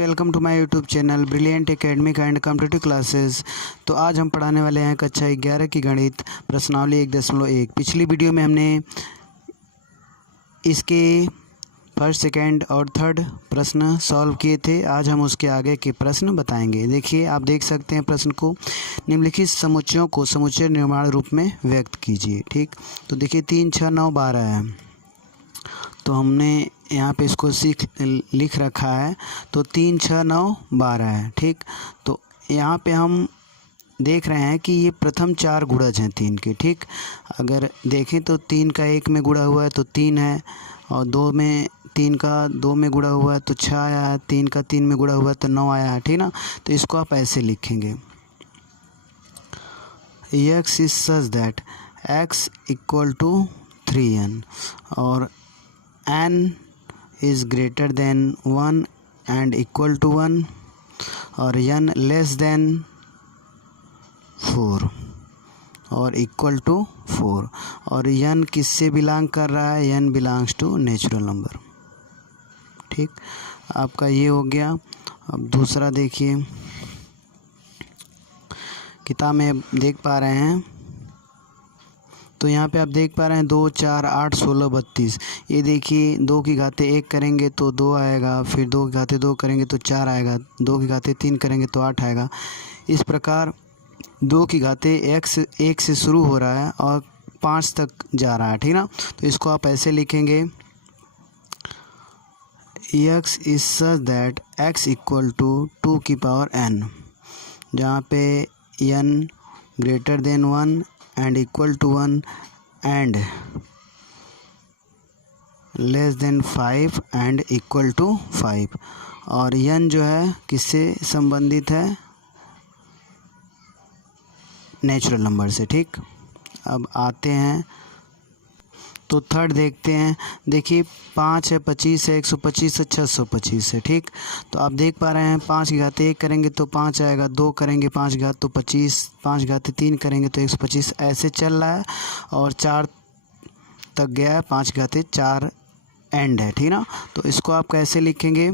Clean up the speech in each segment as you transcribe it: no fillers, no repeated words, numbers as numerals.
Welcome to my YouTube channel brilliant academic and competitive classes. तो आज हम पढ़ाने वाले हैं कक्षा 11 की गणित प्रश्नावली 1.1। पिछली वीडियो में हमने इसके फर्स्ट, सेकंड और थर्ड प्रश्न सॉल्व किए थे। आज हम उसके आगे के प्रश्न बताएंगे। देखिए, आप देख सकते हैं प्रश्न को। निम्नलिखित समुच्चयों को समुच्चय निर्माण रूप में व्यक्त कीजिए। ठीक, तो देखिए 3, 6, 9, 12 है, तो हमने यहाँ पे इसको लिख रखा है। तो 3, 6, 9, 12 है। ठीक, तो यहाँ पे हम देख रहे हैं कि ये प्रथम 4 गुणज हैं 3 के। ठीक, अगर देखें तो 3 का 1 में गुणा हुआ है तो 3 है, और 3 का 2 में गुणा हुआ है तो 6 आया है, 3 का 3 में गुणा हुआ है तो 9 आया है। ठीक ना, तो इसको आप ऐसे लिखेंगे, x is such that x equal to 3n और n is greater than 1 and equal to 1 और n less than 4 और इक्वल टू 4 और n किससे बिलोंग कर रहा है? n belongs to natural number. ठीक, आपका ये हो गया। अब दूसरा देखिए, किताब में देख पा रहे हैं, तो यहाँ पे आप देख पा रहे हैं 2, 4, 8, 16, 32। ये देखिए 2 की घाते 1 करेंगे तो 2 आएगा, फिर 2 की घाते 2 करेंगे तो 4 आएगा, 2 की घाते 3 करेंगे तो 8 आएगा। इस प्रकार 2 की घाते 1 से शुरू हो रहा है और 5 तक जा रहा है। ठीक ना, तो इसको आप ऐसे लिखेंगे, x is such that x equal to 2 की पावर n, जहाँ पे n greater than 1 and equal to 1 and less than 5 and equal to 5 और n जो है किससे संबंधित है? नेचुरल नंबर से। ठीक, अब आते हैं तो थर्ड देखते हैं। देखिए 5 है, 25 है, 125 है, 625 है। ठीक, तो आप देख पा रहे हैं 5 की घाते 1 करेंगे तो 5 आएगा, 2 करेंगे 5 की घात तो 25, 5 की घाते 3 करेंगे तो 125। ऐसे चल रहा है और 4 तक गया है, 5 की घाते 4 एंड है। ठीक ना, तो इसको आप कैसे लिखेंगे?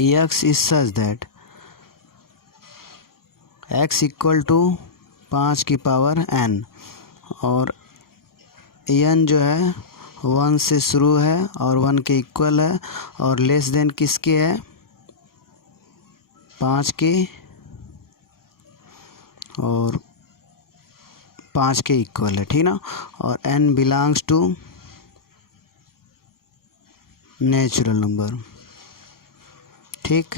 x is such that x equal to 5 की पावर n और n जो है 1 से शुरू है और 1 के इक्वल है और लेस देन किसके है? 5 के और 5 के इक्वल है। ठीक ना, और n belongs to natural number. ठीक,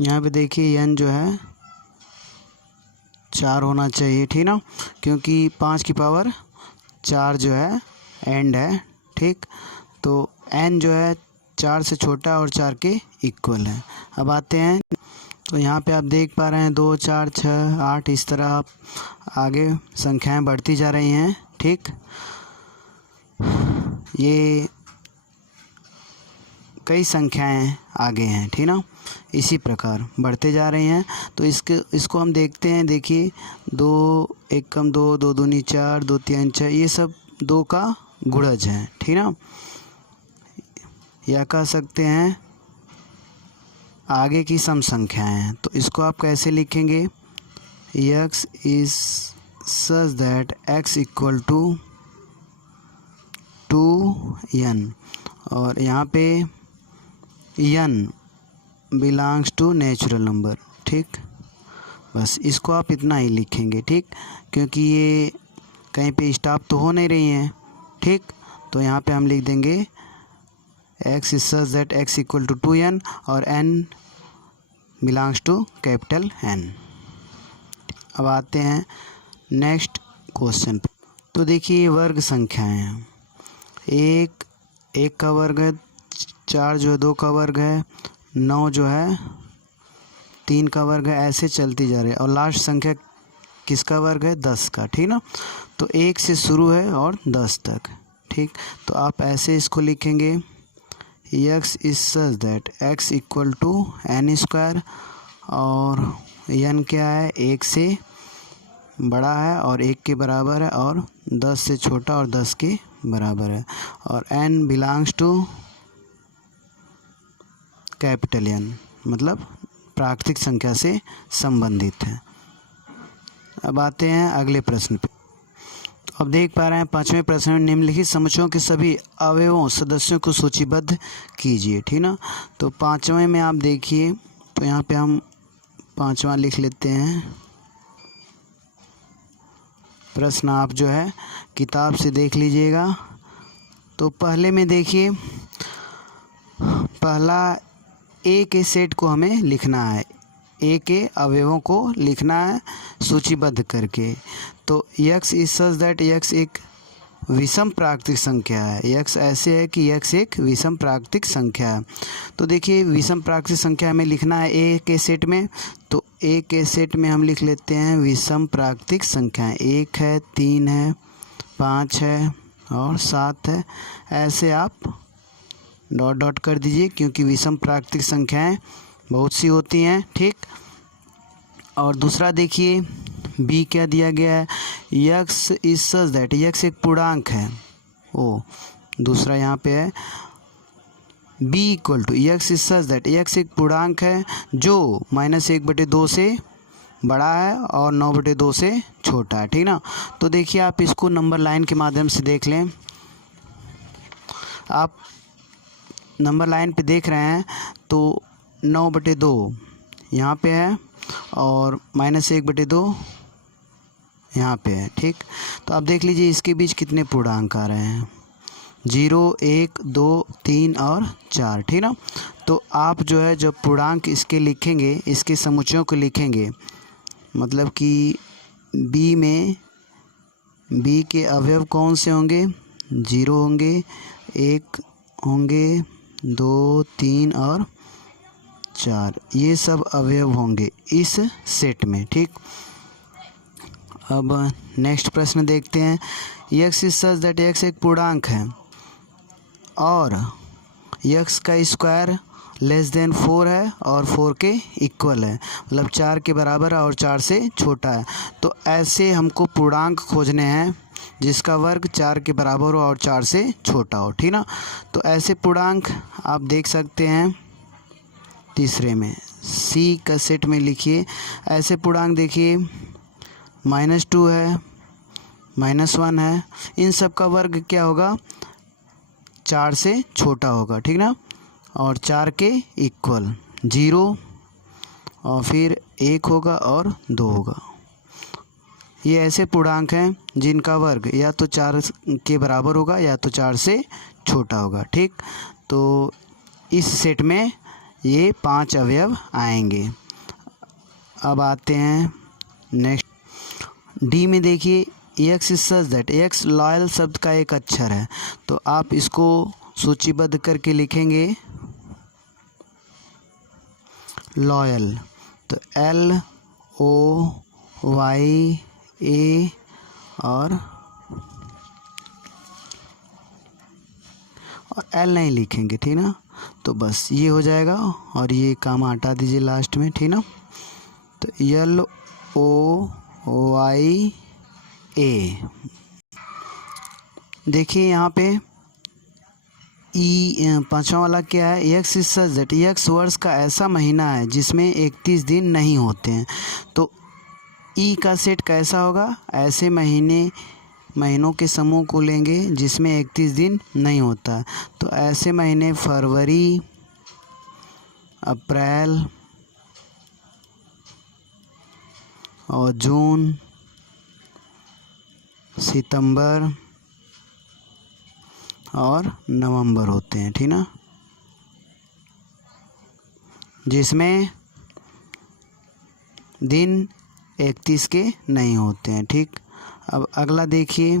यहाँ पे देखिए n जो है 4 होना चाहिए। ठीक ना, क्योंकि 5 की पावर 4 जो है एंड है। ठीक, तो n जो है 4 से छोटा और 4 के इक्वल है। अब आते हैं, तो यहाँ पे आप देख पा रहे हैं 2, 4, 6, 8, इस तरह आप आगे संख्याएं बढ़ती जा रही हैं। ठीक, ये कई संख्याएं आगे हैं। ठीक ना, इसी प्रकार बढ़ते जा रही हैं। तो इसको हम देखते हैं। देखिए 2 1 कम 2, 2 दूनी 4, 2 3 6, ये सब 2 का गुणज है। ठीक ना, या कह सकते हैं आगे की सम संख्याएं हैं। तो इसको आप कैसे लिखेंगे? x is such that x equal to 2n और यहाँ पे n belongs to natural number. ठीक, बस इसको आप इतना ही लिखेंगे। ठीक, क्योंकि ये कहीं पे स्टॉप तो हो नहीं रही हैं। ठीक, तो यहाँ पे हम लिख देंगे x is such that x equal to 2n और n belongs to capital N। अब आते हैं नेक्स्ट क्वेश्चन पे। तो देखिए वर्ग संख्याएं हैं। 1 का वर्ग है, 4 जो है 2 का वर्ग है, 9 जो है 3 का वर्ग है, ऐसे चलती जा रही है। और लास्ट संख्या किसका वर्ग है? 10 का। ठीक ना, तो 1 से शुरू है और 10 तक। ठीक, तो आप ऐसे इसको लिखेंगे, x is such that x equal to n square और n क्या है? 1 से बड़ा है और 1 के बराबर है और 10 से छोटा और 10 के बराबर है और n belongs to capital N, मतलब प्राकृतिक संख्या से संबंधित है। अब आते हैं अगले प्रश्न पे। अब देख पा रहे हैं 5वें प्रश्न में निम्नलिखित समुच्चयों के सभी अवयवों सदस्यों को सूचीबद्ध कीजिए, ठीक ना। तो 5वें में आप देखिए, तो यहाँ पे हम 5वां लिख लेते हैं। प्रश्न आप जो है किताब से देख लीजिएगा। तो पहले में देखिए, पहला ए के सेट को हमें लिखना है, ए के अवयवों को लिखना है सूचीबद्ध करके। तो x is such that x एक विषम प्राकृतिक संख्या है। x ऐसे है कि x एक विषम प्राकृतिक संख्या है। तो देखिए विषम प्राकृतिक संख्या हमें लिखना है ए के सेट में। तो ए के सेट में हम लिख लेते हैं विषम प्राकृतिक संख्याएं, 1 है, 3 है, 5 है और 7 है। ऐसे आप डॉट डॉट कर दीजिए, क्योंकि विषम प्राकृतिक संख्याएं बहुत सी होती हैं, ठीक। और दूसरा देखिए बी क्या दिया गया है, x is such that x एक पूर्णांक है। ओ दूसरा यहाँ पे है b equal to x is such that x एक पूर्णांक है जो -1/2 से बड़ा है और 9/2 से छोटा है, ठीक ना। तो देखिए आप इसको नंबर लाइन के माध्यम से देख लें। आप नंबर लाइन पे देख रहे हैं तो 9/2 यहाँ पे है और -1/2 यहाँ पे है, ठीक। तो आप देख लीजिए इसके बीच कितने पूर्णांक आ रहे हैं, 0, 1, 2, 3 और 4, ठीक ना। तो आप जो है जब पूर्णांक इसके लिखेंगे, इसके समुच्चयों को लिखेंगे, मतलब कि बी में बी के अवयव कौन से होंगे, 0 होंगे, 1 होंगे, 2, 3 और 4, ये सब अवयव होंगे इस सेट में, ठीक। अब नेक्स्ट प्रश्न देखते हैं। x is such that x एक पूर्णांक है और x का स्क्वायर लेस देन 4 है और 4 के इक्वल है, मतलब 4 के बराबर है और 4 से छोटा है। तो ऐसे हमको पूर्णांक खोजने हैं जिसका वर्ग 4 के बराबर हो और 4 से छोटा हो, ठीक ना। तो ऐसे पूर्णांक आप देख सकते हैं तीसरे में सी का सेट में लिखिए। ऐसे पूर्णांक देखिए -2 है, -1 है, इन सब का वर्ग क्या होगा, 4 से छोटा होगा, ठीक ना, और 4 के इक्वल, 0 और फिर 1 होगा और 2 होगा। ये ऐसे पूर्णांक हैं जिनका वर्ग या तो 4 के बराबर होगा या तो 4 से छोटा होगा, ठीक। तो इस सेट में ये 5 अवयव आएंगे। अब आते हैं नेक्स्ट डी में देखिए, x is such that x loyal शब्द का एक अक्षर है। तो आप इसको सूचीबद्ध करके लिखेंगे लॉयल, तो LOYA और L नहीं लिखेंगे, ठीक ना। तो बस ये हो जाएगा और ये काम हटा दीजिए लास्ट में, ठीक ना। तो LOYA देखिए यहाँ पे पाँचवा वाला क्या है, x is such that x वर्ष का ऐसा महीना है जिसमें 31 दिन नहीं होते हैं। तो ई का सेट कैसा होगा, ऐसे महीनों के समूह को लेंगे जिसमें 31 दिन नहीं होता है। तो ऐसे महीने फरवरी, अप्रैल और जून, सितंबर और नवंबर होते हैं, ठीक ना, जिसमें दिन 31 के नहीं होते हैं, ठीक। अब अगला देखिए,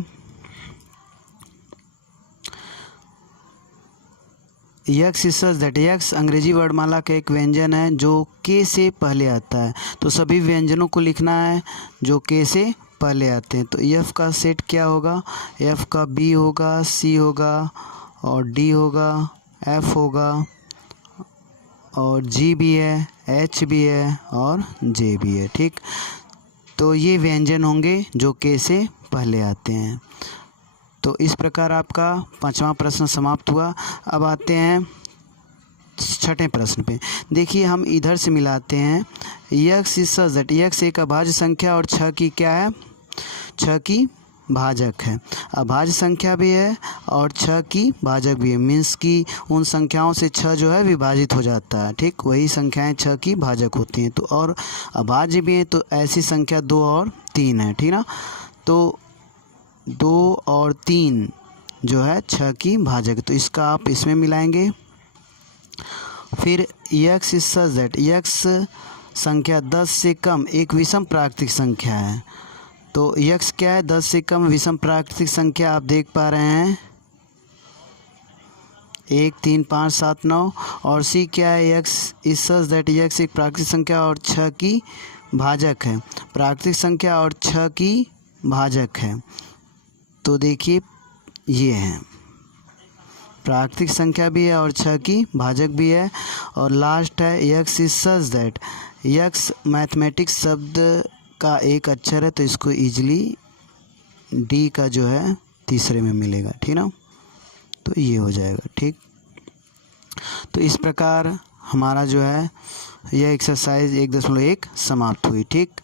x is such that x अंग्रेजी वर्णमाला का एक व्यंजन है जो k से पहले आता है। तो सभी व्यंजनों को लिखना है जो k से पहले आते हैं। तो f का सेट क्या होगा, f का b होगा, c होगा और d होगा, f होगा और g भी है, h भी है और j भी है, ठीक। तो ये व्यंजन होंगे जो k से पहले आते हैं। तो इस प्रकार आपका 5वां प्रश्न समाप्त हुआ। अब आते हैं छठे प्रश्न पे देखिए, हम इधर से मिलाते हैं। X is such that x एक अभाज्य संख्या और 6 की क्या है, 6 की भाजक है। अभाज्य संख्या भी है और 6 की भाजक भी है, मीन्स कि उन संख्याओं से 6 जो है विभाजित हो जाता है, ठीक, वही संख्याएं 6 की भाजक होती हैं। तो और अभाज्य भी है, तो ऐसी संख्या 2 और 3 है, ठीक ना। तो 2 और 3 जो है 6 की भाजक, तो इसका आप इसमें मिलाएंगे। फिर x is such that x संख्या 10 से कम एक विषम प्राकृतिक संख्या है। तो यक्स क्या है, 10 से कम विषम प्राकृतिक संख्या, आप देख पा रहे हैं 1 3 5 7 9। और सी क्या है, x is such that x एक प्राकृतिक संख्या और 6 की भाजक है। प्राकृतिक संख्या और 6 की भाजक है, तो देखिए ये है, प्राकृतिक संख्या भी है और 6 की भाजक भी है। और लास्ट है x is such that x mathematics शब्द का एक अक्षर है, तो इसको इजीली डी का जो है तीसरे में मिलेगा, ठीक ना। तो ये हो जाएगा, ठीक। तो इस प्रकार हमारा जो है यह एक्सरसाइज 1.1 समाप्त हुई, ठीक।